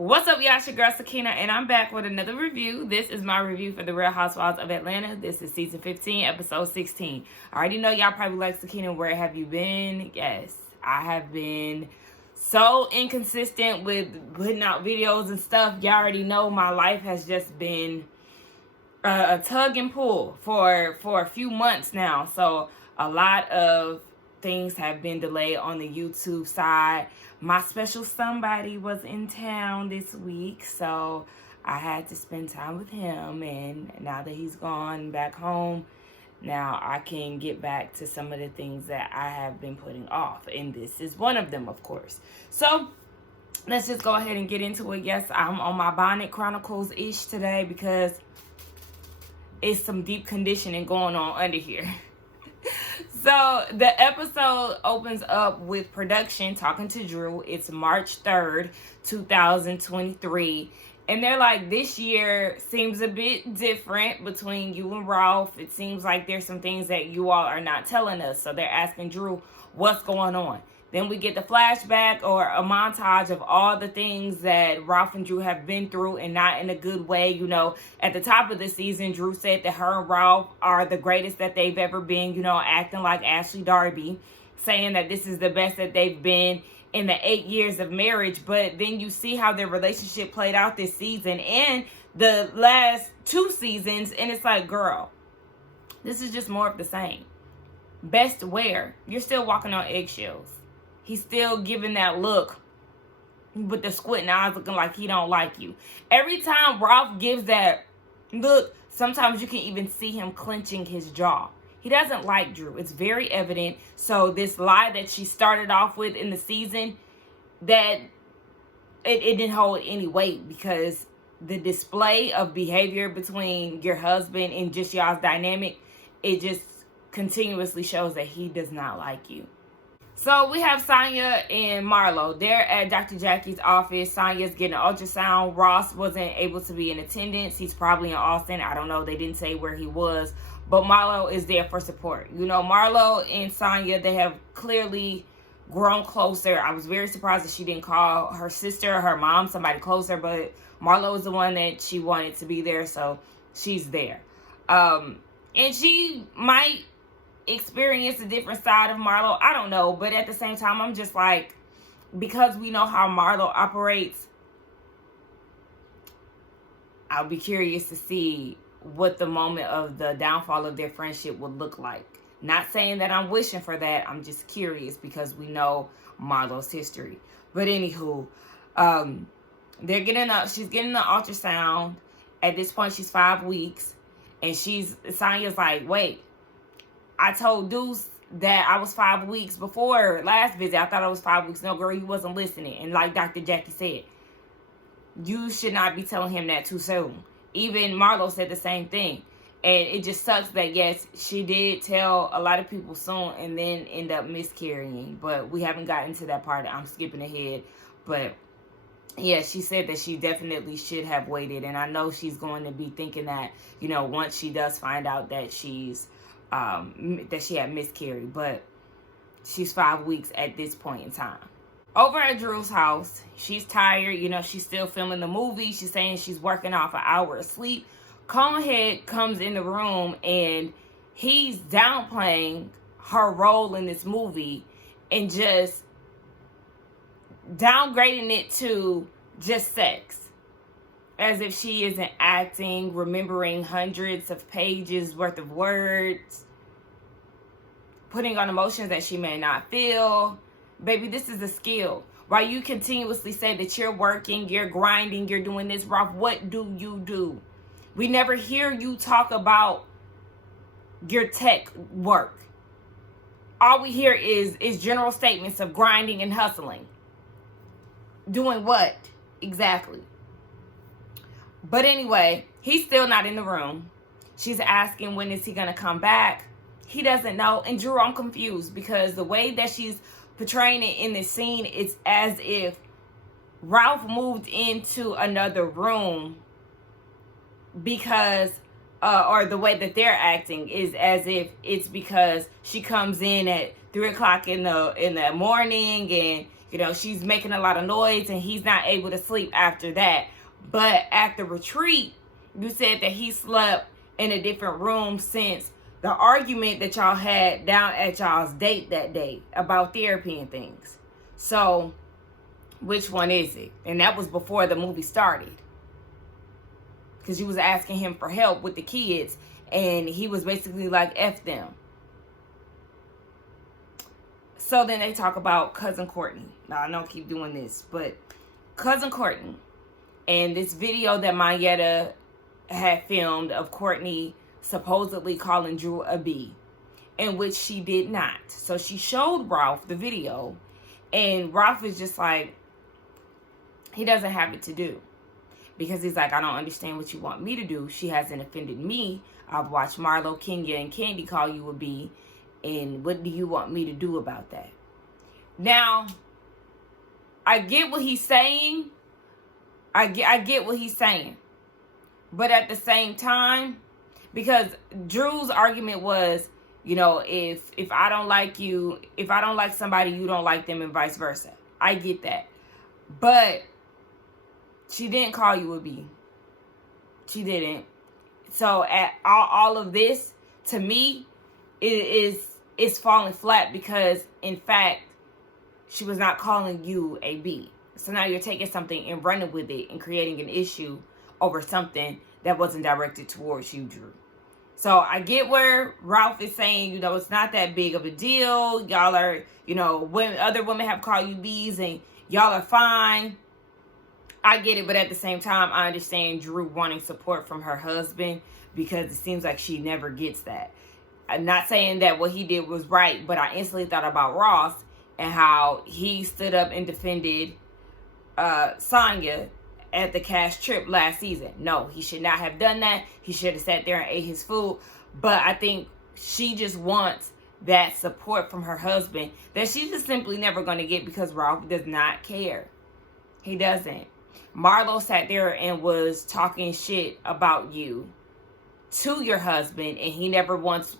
What's up, y'all? It's your girl Sakina, and I'm back with another review. This is my review for The Real Housewives of Atlanta. This is season 15, episode 16. I already know y'all probably like, Sakina, where have you been? Yes, I have been so inconsistent with putting out videos and stuff. Y'all already know my life has just been a tug and pull for a few months now. So a lot of things have been delayed on the YouTube side. My special somebody was in town this week, so I had to spend time with him. And now that he's gone back home, now I can get back to some of the things that I have been putting off. And this is one of them, of course. So let's just go ahead and get into it. Yes, I'm on my Bonnet Chronicles-ish today because it's some deep conditioning going on under here. So the episode opens up with production talking to Drew. It's March 3rd, 2023. And they're like, this year seems a bit different between you and Ralph. It seems like there's some things that you all are not telling us. So they're asking Drew, what's going on? Then we get the flashback or a montage of all the things that Ralph and Drew have been through, and not in a good way. You know, at the top of the season, Drew said that her and Ralph are the greatest that they've ever been, you know, acting like Ashley Darby, saying that this is the best that they've been in the 8 years of marriage. But then you see how their relationship played out this season and the last 2 seasons, and it's like, girl, this is just more of the same. Best where? You're still walking on eggshells. He's still giving that look with the squinting eyes, looking like he don't like you. Every time Ralph gives that look, sometimes you can even see him clenching his jaw. He doesn't like Drew. It's very evident. So this lie that she started off with in the season, that it didn't hold any weight, because the display of behavior between your husband and just y'all's dynamic, it just continuously shows that he does not like you. So we have Sonia and Marlo. They're at Dr. Jackie's office. Sonia's getting an ultrasound. Ross wasn't able to be in attendance. He's probably in Austin. I don't know. They didn't say where he was. But Marlo is there for support. You know, Marlo and Sonia, they have clearly grown closer. I was very surprised that she didn't call her sister or her mom, somebody closer. But Marlo is the one that she wanted to be there, so she's there. And she might experience a different side of Marlo. I don't know, but at the same time, I'm just like, because we know how Marlo operates, I'll be curious to see what the moment of the downfall of their friendship would look like. Not saying that I'm wishing for that. I'm just curious because we know Marlo's history. But anywho, she's getting the ultrasound. At this point, she's 5 weeks, and Sonia's like, wait, I told Deuce that I was 5 weeks before last visit. I thought I was 5 weeks. No, girl, you wasn't listening. And like Dr. Jackie said, you should not be telling him that too soon. Even Marlo said the same thing. And it just sucks that, yes, she did tell a lot of people soon and then end up miscarrying. But we haven't gotten to that part. I'm skipping ahead. But yeah, she said that she definitely should have waited. And I know she's going to be thinking that, you know, once she does find out that she had miscarried, but she's 5 weeks at this point in time. Over at Drew's house, she's tired. You know, she's still filming the movie. She's saying she's working off an hour of sleep. Conehead comes in the room and he's downplaying her role in this movie and just downgrading it to just sex. As if she isn't acting, remembering hundreds of pages worth of words, putting on emotions that she may not feel. Baby, this is a skill. While you continuously say that you're working, you're grinding, you're doing this, Ralph, what do you do? We never hear you talk about your tech work. All we hear is general statements of grinding and hustling. Doing what exactly? But anyway, he's still not in the room. She's asking, when is he going to come back? He doesn't know. And Drew, I'm confused because the way that she's portraying it in this scene, it's as if Ralph moved into another room because, or the way that they're acting is as if it's because she comes in at 3 o'clock in the morning and, You know, she's making a lot of noise and he's not able to sleep after that. But at the retreat, you said that he slept in a different room since the argument that y'all had down at y'all's date that day about therapy and things. So, which one is it? And that was before the movie started. Because you was asking him for help with the kids. And he was basically like, F them. So then they talk about Cousin Courtney. Now, I know I keep doing this. But Cousin Courtney. And this video that Mayetta had filmed of Courtney supposedly calling Drew a B. In which she did not. So she showed Ralph the video. And Ralph is just like, he doesn't have it to do. Because he's like, I don't understand what you want me to do. She hasn't offended me. I've watched Marlo, Kenya, and Candy call you a B. And what do you want me to do about that? Now, I get what he's saying. I get what he's saying. But at the same time, because Drew's argument was, you know, if I don't like you, if I don't like somebody, you don't like them, and vice versa. I get that. But she didn't call you a B. She didn't. So at all of this, to me, it's falling flat because, in fact, she was not calling you a B. So now you're taking something and running with it and creating an issue over something that wasn't directed towards you, Drew. So I get where Ralph is saying, you know, it's not that big of a deal. Y'all are, you know, other women have called you B's and y'all are fine. I get it, but at the same time, I understand Drew wanting support from her husband because it seems like she never gets that. I'm not saying that what he did was right, but I instantly thought about Ross and how he stood up and defended Sonia at the cash trip last season. No, he should not have done that. He should have sat there and ate his food. But I think she just wants that support from her husband that she's just simply never going to get because Ralph does not care. He doesn't. Marlo sat there and was talking shit about you to your husband, and he never once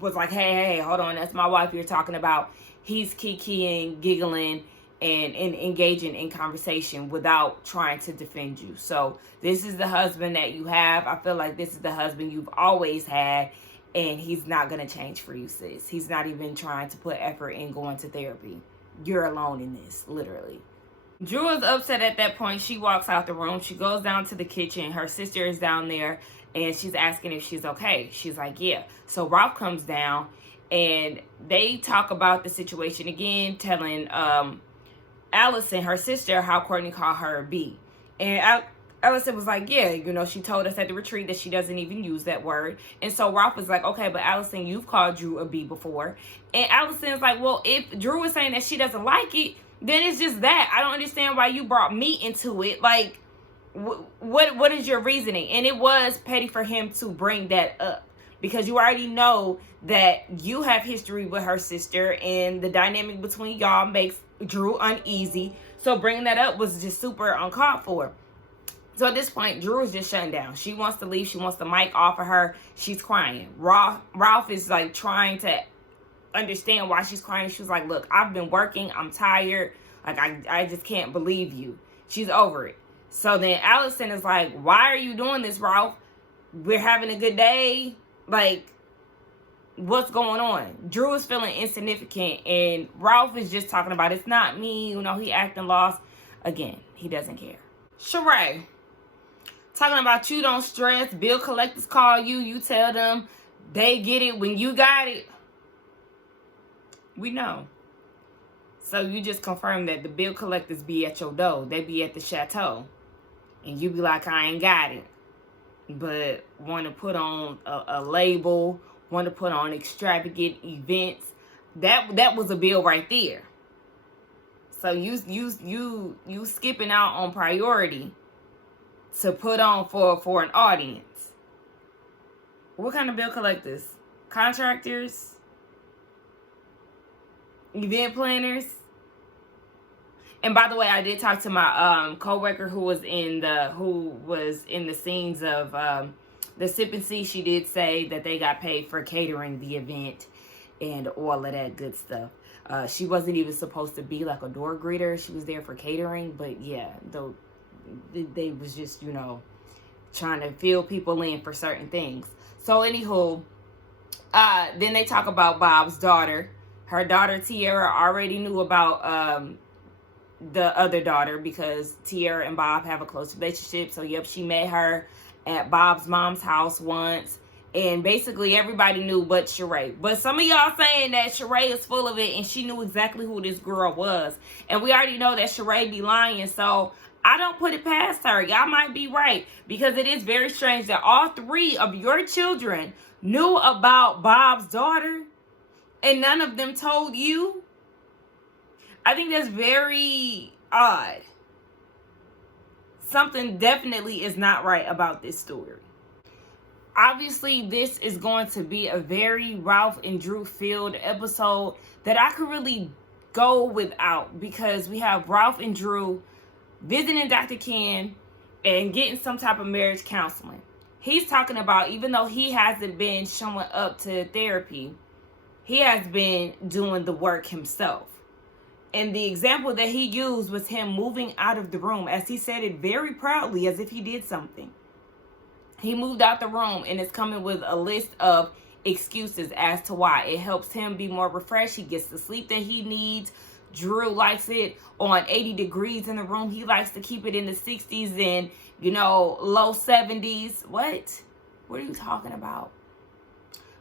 was like, hey, hold on, that's my wife you're talking about. He's kikiing, giggling, and engaging in conversation without trying to defend you. So this is the husband that you have. I feel like this is the husband you've always had, and he's not going to change for you, sis. He's not even trying to put effort in going to therapy. You're alone in this, literally. Drew is upset at that point. She walks out the room. She goes down to the kitchen. Her sister is down there, and she's asking if she's okay. She's like, yeah. So Ralph comes down, and they talk about the situation again, telling Allison, her sister, how Courtney called her a B. And Allison was like, yeah, you know, she told us at the retreat that she doesn't even use that word. And so Ralph was like, okay, but Allison, you've called Drew a B before. And Allison's like, well, if Drew is saying that she doesn't like it, then it's just that. I don't understand why you brought me into it. Like, what is your reasoning? And it was petty for him to bring that up because you already know that you have history with her sister and the dynamic between y'all makes Drew uneasy. So bringing that up was just super uncalled for. So at this point, Drew is just shutting down. She wants to leave. She wants the mic off of her. She's crying. Ralph is like trying to understand why she's crying. She's like, look, I've been working. I'm tired. Like, I just can't believe you. She's over it. So then Allison is like, why are you doing this, Ralph? We're having a good day. Like, what's going on? Drew is feeling insignificant, and Ralph is just talking about, it's not me. You know, he acting lost. Again, he doesn't care. Shereé, talking about you don't stress. Bill collectors call you. You tell them they get it when you got it. We know. So you just confirmed that the bill collectors be at your door. They be at the chateau. And you be like, I ain't got it. But want to put on a label. Want to put on extravagant events. That was a bill right there. So you skipping out on priority to put on for an audience. What kind of bill collectors? Contractors? Event planners? And by the way, I did talk to my co-worker who was in the scenes of the Sip and See. She did say that they got paid for catering the event and all of that good stuff. She wasn't even supposed to be like a door greeter. She was there for catering. But yeah, they was just, trying to fill people in for certain things. So anywho, then they talk about Bob's daughter. Her daughter Tiara already knew about the other daughter because Tiara and Bob have a close relationship. So yep, she met her at Bob's mom's house once. And basically everybody knew but Shereé. But some of y'all saying that Shereé is full of it and she knew exactly who this girl was. And we already know that Shereé be lying. So I don't put it past her. Y'all might be right. Because it is very strange that all three of your children knew about Bob's daughter and none of them told you. I think that's very odd. Something definitely is not right about this story. Obviously, this is going to be a very Ralph and Drew filled episode that I could really go without, because we have Ralph and Drew visiting Dr. Ken and getting some type of marriage counseling. He's talking about, even though he hasn't been showing up to therapy, he has been doing the work himself. And the example that he used was him moving out of the room, as he said it very proudly, as if he did something. He moved out the room and is coming with a list of excuses as to why. It helps him be more refreshed. He gets the sleep that he needs. Drew likes it on 80 degrees in the room. He likes to keep it in the 60s and, low 70s. What? What are you talking about?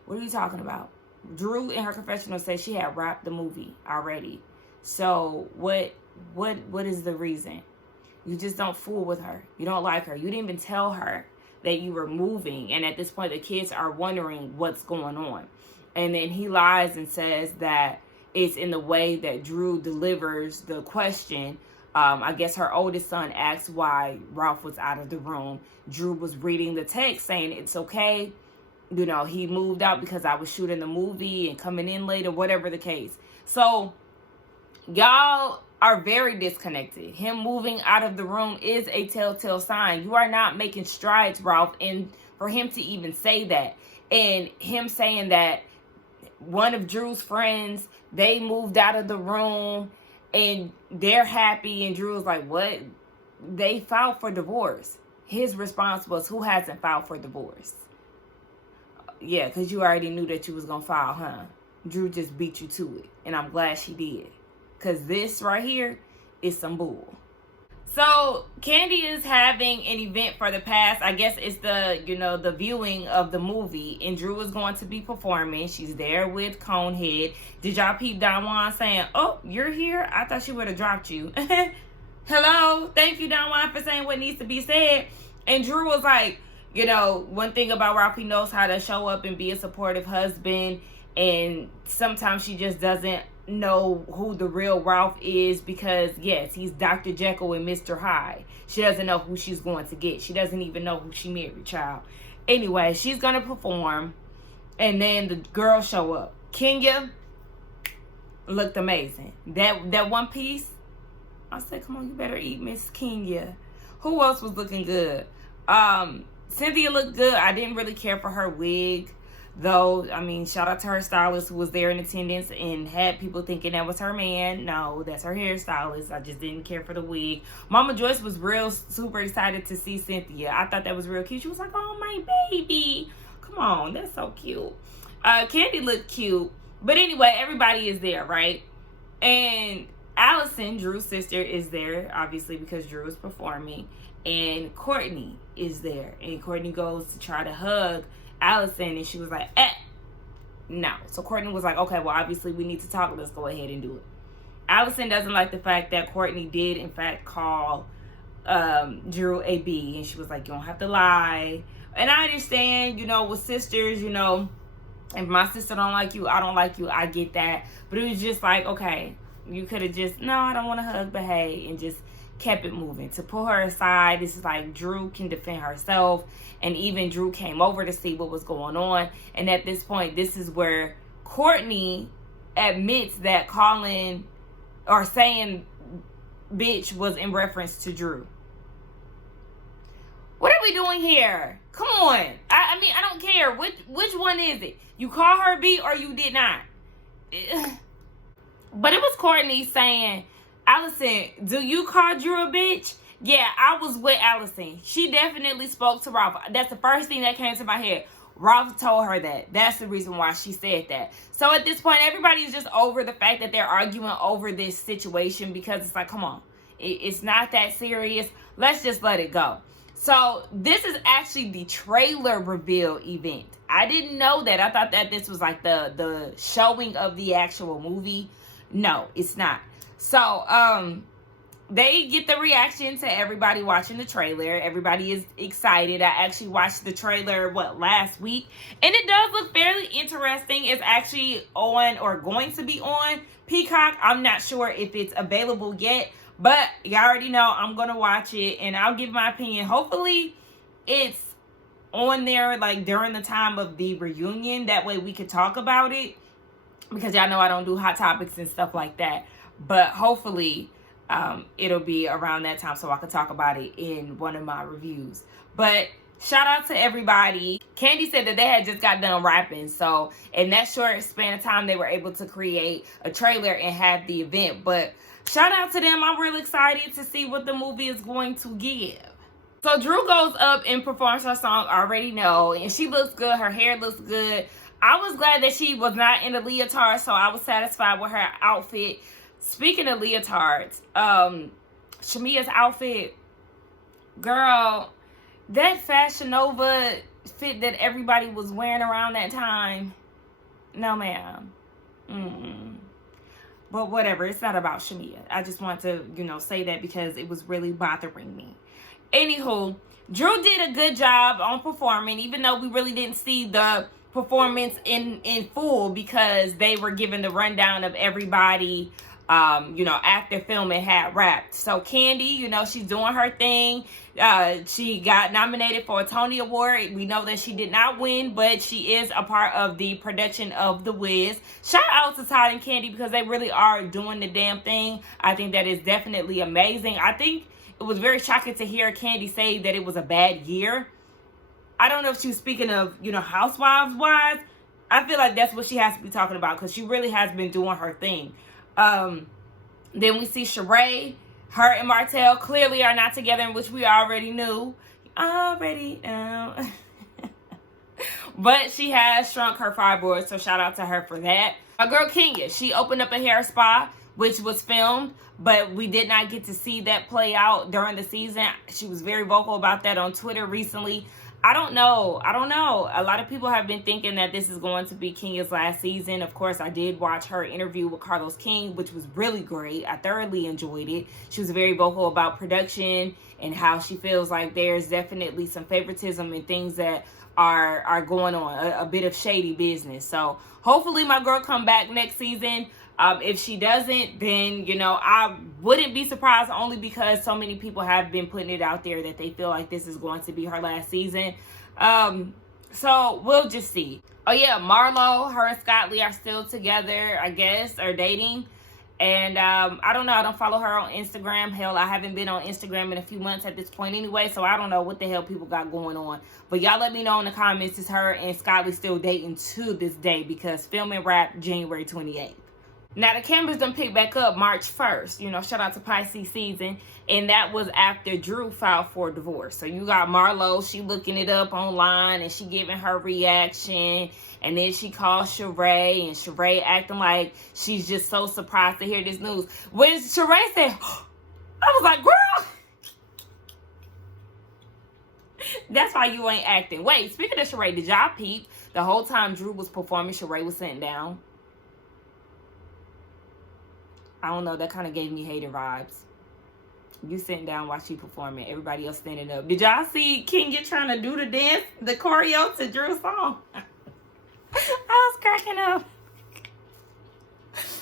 What are you talking about? Drew in her confessional said she had wrapped the movie already. So what is the reason? You just don't fool with her. You don't like her. You didn't even tell her that you were moving. And at this point, the kids are wondering what's going on. And then he lies and says that it's in the way that Drew delivers the question. I guess her oldest son asked why Ralph was out of the room. Drew was reading the text saying it's okay. He moved out because I was shooting the movie and coming in later, whatever the case. So y'all are very disconnected. Him moving out of the room is a telltale sign. You are not making strides, Ralph. And for him to even say that, and him saying that one of Drew's friends, they moved out of the room and they're happy, and Drew was like, what? They filed for divorce. His response was, who hasn't filed for divorce? Yeah, because you already knew that you was going to file, huh? Drew just beat you to it. And I'm glad she did. Because this right here is some bull. So Candy is having an event for the past. I guess it's the viewing of the movie. And Drew is going to be performing. She's there with Conehead. Did y'all peep Don Juan saying, oh, you're here? I thought she would have dropped you. Hello. Thank you, Don Juan, for saying what needs to be said. And Drew was like, one thing about Ralph, he knows how to show up and be a supportive husband. And sometimes she just doesn't know who the real Ralph is, because yes, he's Dr. Jekyll and Mr. Hyde. She doesn't know who she's going to get. She doesn't even know who she married, child. Anyway, she's gonna perform, and then the girls show up. Kenya looked amazing. That one piece, I said, come on, you better eat, Miss Kenya. Who else was looking good? Cynthia looked good. I didn't really care for her wig, though. I mean, shout out to her stylist who was there in attendance and had people thinking that was her man. No, that's her hairstylist. I just didn't care for the wig. Mama Joyce was super excited to see Cynthia. I thought that was real cute. She was like, oh, my baby. Come on, that's so cute. Candy looked cute. But anyway, everybody is there, right? And Allison, Drew's sister, is there, obviously, because Drew is performing. And Courtney is there. And Courtney goes to try to hug Allison, and she was like, no. So Courtney was like, okay, well, obviously we need to talk. Let's go ahead and do it. Allison doesn't like the fact that Courtney did, in fact, call Drew a B. And she was like, you don't have to lie. And I understand, with sisters, if my sister don't like you, I don't like you. I get that. But it was just like, okay, you could have just, no, I don't want to hug, but hey, and just kept it moving. To pull her aside, this is like Drew can defend herself, and even Drew came over to see what was going on. And at this point, this is where Courtney admits that calling or saying bitch was in reference to Drew. What are we doing here? Come on. I mean, I don't care. Which one is it? You call her B or you did not? But it was Courtney saying, Allison, do you call Drew a bitch? Yeah, I was with Allison. She definitely spoke to Ralph. That's the first thing that came to my head. Ralph told her that. That's the reason why she said that. So at this point, everybody's just over the fact that they're arguing over this situation, because it's like, come on. It's not that serious. Let's just let it go. So this is actually the trailer reveal event. I didn't know that. I thought that this was like the showing of the actual movie. No, it's not. So they get the reaction to everybody watching the trailer. Everybody is excited. I actually watched the trailer, last week? And it does look fairly interesting. It's actually on, or going to be on, Peacock. I'm not sure if it's available yet, but you already know I'm going to watch it and I'll give my opinion. Hopefully it's on there like during the time of the reunion. That way we could talk about it, because y'all know I don't do hot topics and stuff like that. But hopefully it'll be around that time so I can talk about it in one of my reviews. But shout out to everybody. Candy said that they had just got done rapping. So in that short span of time, they were able to create a trailer and have the event. But shout out to them. I'm really excited to see what the movie is going to give. So Drew goes up and performs her song, Already Know. And she looks good. Her hair looks good. I was glad that she was not in a leotard, so I was satisfied with her outfit. Speaking of leotards, Shamia's outfit, girl, that Fashion Nova fit that everybody was wearing around that time, no ma'am. But whatever, it's not about Shamia. I just want to, say that because it was really bothering me. Anywho, Drew did a good job on performing, even though we really didn't see the performance in full, because they were given the rundown of everybody after filming had wrapped. So Candy, she's doing her thing. She got nominated for a Tony Award. We know that she did not win, but she is a part of the production of The Wiz. Shout out to Todd and Candy, because they really are doing the damn thing. I think that is definitely amazing. I think it was very shocking to hear Candy say that it was a bad year. I don't know if she was speaking of, Housewives wise. I feel like that's what she has to be talking about, because she really has been doing her thing. Then we see Shereé. Her and Martell clearly are not together, which we already knew. Already know. But she has shrunk her fibroids, so shout out to her for that. Our girl Kenya, she opened up a hair spa, which was filmed, but we did not get to see that play out during the season. She was very vocal about that on Twitter recently. I don't know. A lot of people have been thinking that this is going to be Kenya's last season. Of course, I did watch her interview with Carlos King, which was really great. I thoroughly enjoyed it. She was very vocal about production and how she feels like there's definitely some favoritism and things that are going on, a bit of shady business. So hopefully my girl come back next season. If she doesn't, then, I wouldn't be surprised, only because so many people have been putting it out there that they feel like this is going to be her last season. So we'll just see. Oh yeah, Marlo, her and Scott Lee are still together, I guess, or dating. And I don't know. I don't follow her on Instagram. Hell, I haven't been on Instagram in a few months at this point anyway, so I don't know what the hell people got going on. But y'all let me know in the comments, is her and Scott Lee still dating to this day? Because filming wrapped January 28th. Now, the cameras done picked back up March 1st. Shout out to Pisces season. And that was after Drew filed for divorce. So you got Marlo, she looking it up online and she giving her reaction. And then she called Shereé, and Shereé acting like she's just so surprised to hear this news. When Shereé said, I was like, girl, that's why you ain't acting. Wait, speaking of Shereé, did y'all peep the whole time Drew was performing, Shereé was sitting down? I don't know, that kind of gave me hater vibes. You sitting down while she performing, everybody else standing up. Did y'all see Kenya trying to do the dance, the choreo to Drew's song? I was cracking up.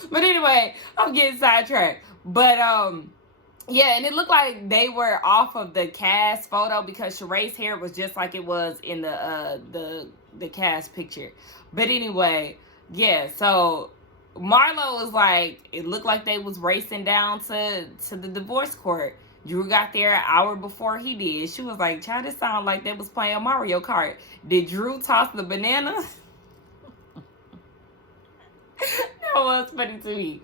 But anyway, I'm getting sidetracked. But yeah, and it looked like they were off of the cast photo, because Shereé's hair was just like it was in the cast picture. But anyway, yeah, so Marlo was like, it looked like they was racing down to the divorce court. Drew got there an hour before he did. She was like, child, it sounded like they was playing Mario Kart. Did Drew toss the banana? That was funny to me.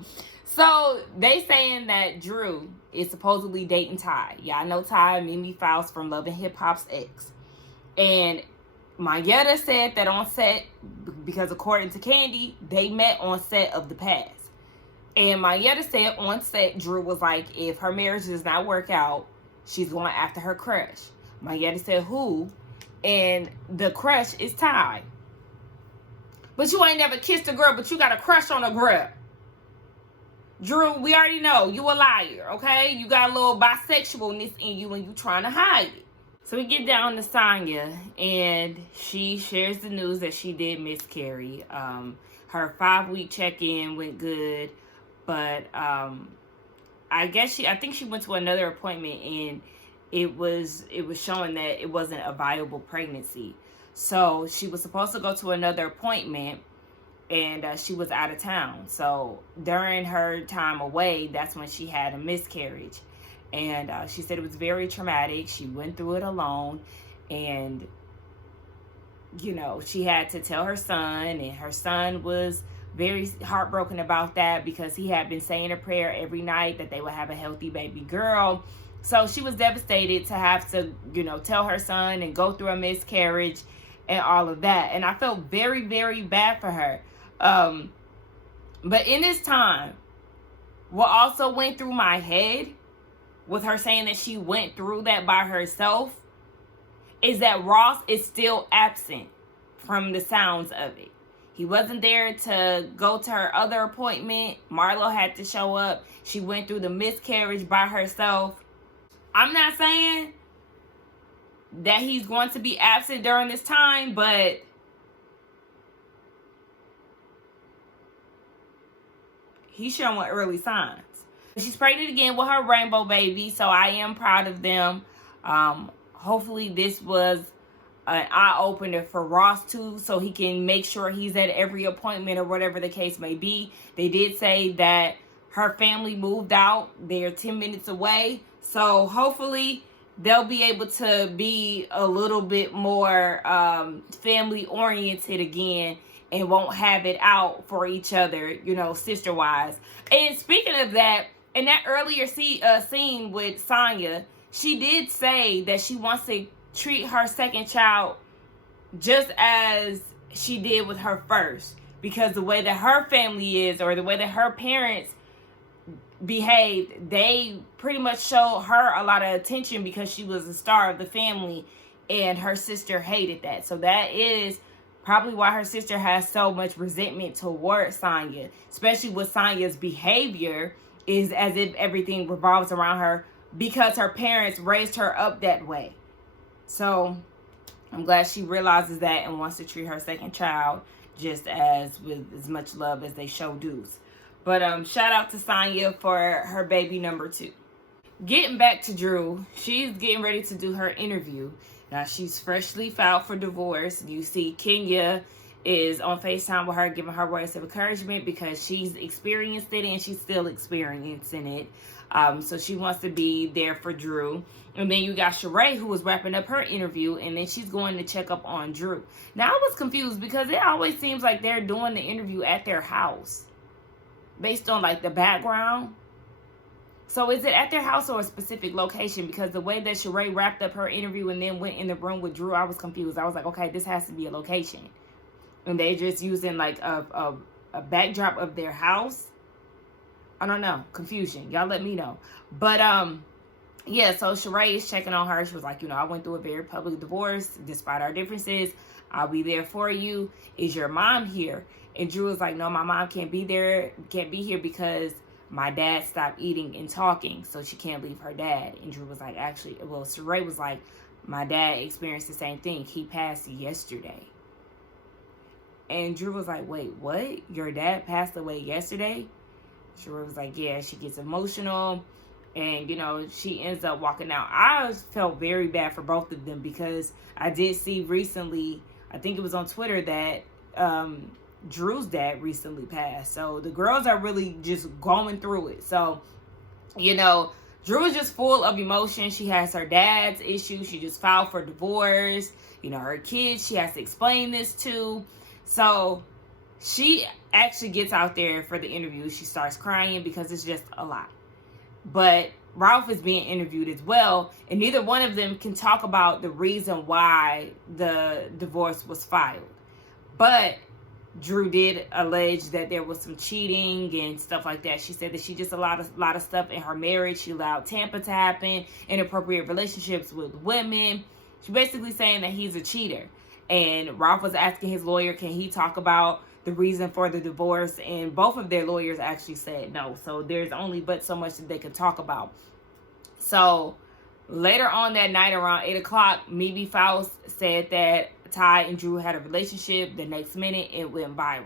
So they saying that Drew is supposedly dating Ty. Yeah, I know Ty, Mimi Faust from Love and Hip Hop's ex. And Mayetta said that on set, because according to Candy, they met on set of The Past. And Mayetta said on set, Drew was like, if her marriage does not work out, she's going after her crush. Mayetta said, who? And the crush is Ty. But you ain't never kissed a girl, but you got a crush on a girl. Drew, we already know you a liar, okay? You got a little bisexualness in you and you trying to hide it. So we get down to Sonia, and she shares the news that she did miscarry. Her 5-week check-in went good, but I think she went to another appointment, and it was showing that it wasn't a viable pregnancy. So she was supposed to go to another appointment, and she was out of town. So during her time away, that's when she had a miscarriage. And she said it was very traumatic. She went through it alone. And, you know, she had to tell her son. And her son was very heartbroken about that because he had been saying a prayer every night that they would have a healthy baby girl. So she was devastated to have to, you know, tell her son and go through a miscarriage and all of that. And I felt very, very bad for her. But in this time, what also went through my head with her saying that she went through that by herself is that Ross is still absent from the sounds of it. He wasn't there to go to her other appointment. Marlo had to show up. She went through the miscarriage by herself. I'm not saying that he's going to be absent during this time, but he's showing early signs. She's pregnant again with her rainbow baby, so I am proud of them. Hopefully this was an eye-opener for Ross too, so he can make sure he's at every appointment or whatever the case may be. They did say that her family moved out. They're 10 minutes away, so hopefully they'll be able to be a little bit more family-oriented again and won't have it out for each other, you know, sister-wise. And speaking of that, in that earlier scene with Sonia, she did say that she wants to treat her second child just as she did with her first. Because the way that her family is, or the way that her parents behaved, they pretty much showed her a lot of attention because she was the star of the family, and her sister hated that. So that is probably why her sister has so much resentment towards Sonia, especially with Sonia's behavior is as if everything revolves around her because her parents raised her up that way. So I'm glad she realizes that and wants to treat her second child just as with as much love as they show dudes. But shout out to Sonia for her baby number 2. Getting back to Drew, she's getting ready to do her interview. Now, she's freshly filed for divorce. You see Kenya is on FaceTime with her, giving her words of encouragement because she's experienced it and she's still experiencing it. So she wants to be there for Drew. And then you got Shereé, who was wrapping up her interview, and then she's going to check up on Drew. Now, I was confused because it always seems like they're doing the interview at their house based on, like, the background. So is it at their house or a specific location? Because the way that Shereé wrapped up her interview and then went in the room with Drew, I was confused. I was like, okay, this has to be a location. And they're just using, like, a backdrop of their house. I don't know. Confusion. Y'all let me know. But, yeah, so Shereé is checking on her. She was like, you know, I went through a very public divorce. Despite our differences, I'll be there for you. Is your mom here? And Drew was like, no, my mom can't be there. Can't be here because my dad stopped eating and talking, so she can't leave her dad. And Drew was like, actually, well, Shereé was like, my dad experienced the same thing. He passed yesterday. And Drew was like, wait, what? Your dad passed away yesterday? Shereé was like, yeah. She gets emotional. And, you know, she ends up walking out. I felt very bad for both of them because I did see recently, I think it was on Twitter, that Drew's dad recently passed. So the girls are really just going through it. So, you know, Drew is just full of emotion. She has her dad's issues. She just filed for divorce. You know, her kids, she has to explain this to. So She actually gets out there for the interview. She starts crying because it's just a lot. But Ralph is being interviewed as well, and neither one of them can talk about the reason why the divorce was filed. But Drew did allege that there was some cheating and stuff like that. She said that she just allowed a lot of stuff in her marriage. She allowed Tampa to happen, inappropriate relationships with women. She's basically saying that he's a cheater. And Ralph was asking his lawyer, can he talk about the reason for the divorce? And both of their lawyers actually said no. So there's only but so much that they could talk about. So later on that night around 8 o'clock, Mimi Faust said that Ty and Drew had a relationship. The next minute, it went viral.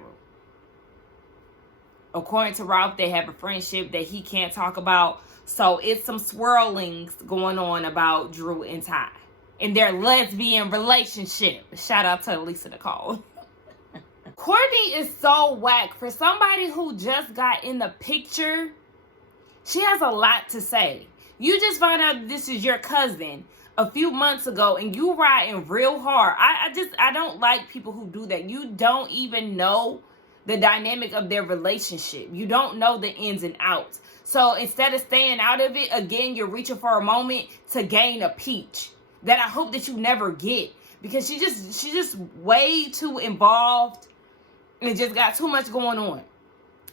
According to Ralph, they have a friendship that he can't talk about. So it's some swirlings going on about Drew and Ty in their lesbian relationship. Shout out to Lisa Nicole. Courtney is so whack. For somebody who just got in the picture, she has a lot to say. You just found out this is your cousin a few months ago and you riding real hard. I don't like people who do that. You don't even know the dynamic of their relationship. You don't know the ins and outs. So instead of staying out of it, again, you're reaching for a moment to gain a peach that I hope that you never get, because she's just way too involved and just got too much going on.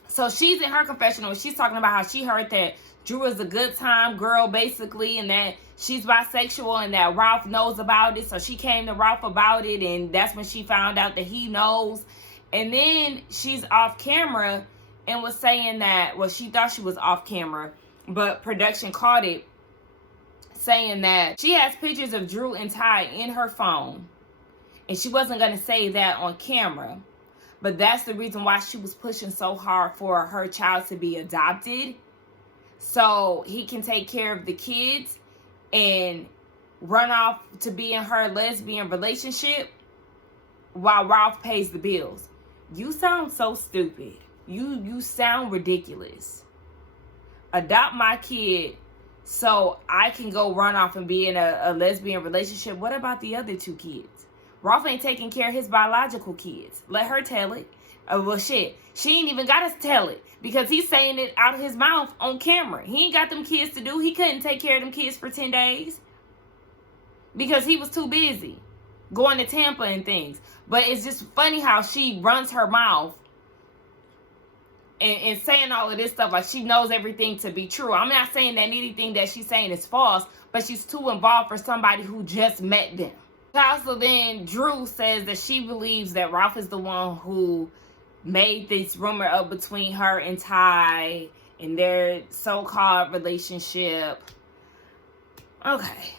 So she's in her confessional. She's talking about how she heard that Drew is a good time girl, basically, and that she's bisexual and that Ralph knows about it. So she came to Ralph about it, and that's when she found out that he knows. And then she's off camera and was saying that, well, she thought she was off camera, but production caught it, saying that she has pictures of Drew and Ty in her phone, and she wasn't going to say that on camera. But that's the reason why she was pushing so hard for her child to be adopted, so he can take care of the kids and run off to be in her lesbian relationship while Ralph pays the bills. You sound so stupid. You sound ridiculous. Adopt my kid so I can go run off and be in a lesbian relationship. What about the other two kids? Ralph ain't taking care of his biological kids. Let her tell it. Well, shit. She ain't even got to tell it, because he's saying it out of his mouth on camera. He ain't got them kids to do. He couldn't take care of them kids for 10 days because he was too busy going to Tampa and things. But it's just funny how she runs her mouth and saying all of this stuff like she knows everything to be true. I'm not saying that anything that she's saying is false, but she's too involved for somebody who just met them. Also, then Drew says that she believes that Ralph is the one who made this rumor up between her and Ty and their so-called relationship. Okay,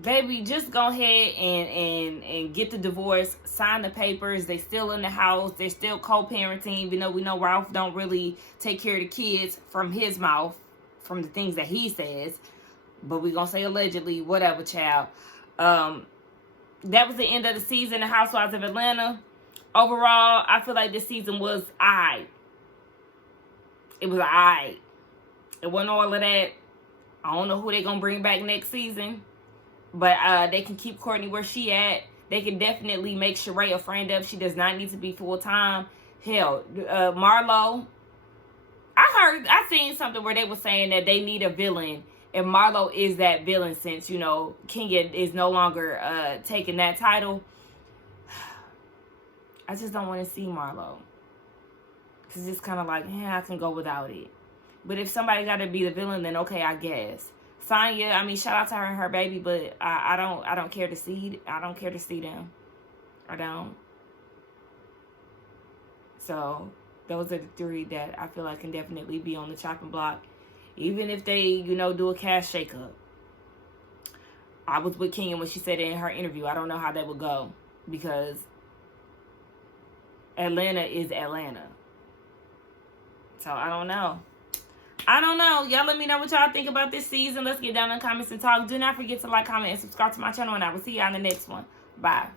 baby, just go ahead and get the divorce, sign the papers. They still in the house. They're still co-parenting, even though we know Ralph don't really take care of the kids from his mouth, from the things that he says. But we gonna say allegedly, whatever, child. That was the end of the season of Housewives of Atlanta. Overall, I feel like this season was aight. It was aight. It wasn't all of that. I don't know who they're going to bring back next season. But they can keep Courtney where she at. They can definitely make Shereé a friend up. She does not need to be full-time. Hell, Marlo. I seen something where they were saying that they need a villain. And Marlo is that villain, since, you know, Kenya is no longer taking that title. I just don't want to see Marlo. Because it's kind of like, I can go without it. But if somebody got to be the villain, then okay, I guess. Sonia, I mean, shout out to her and her baby, but I don't care to see. I don't care to see them. I don't. So those are the three that I feel like can definitely be on the chopping block, even if they, you know, do a cash shakeup. I was with Kenya when she said it in her interview. I don't know how that would go, because Atlanta is Atlanta. So I don't know. Y'all let me know what y'all think about this season. Let's get down in the comments and talk. Do not forget to like, comment, and subscribe to my channel, and I will see y'all in the next one. Bye.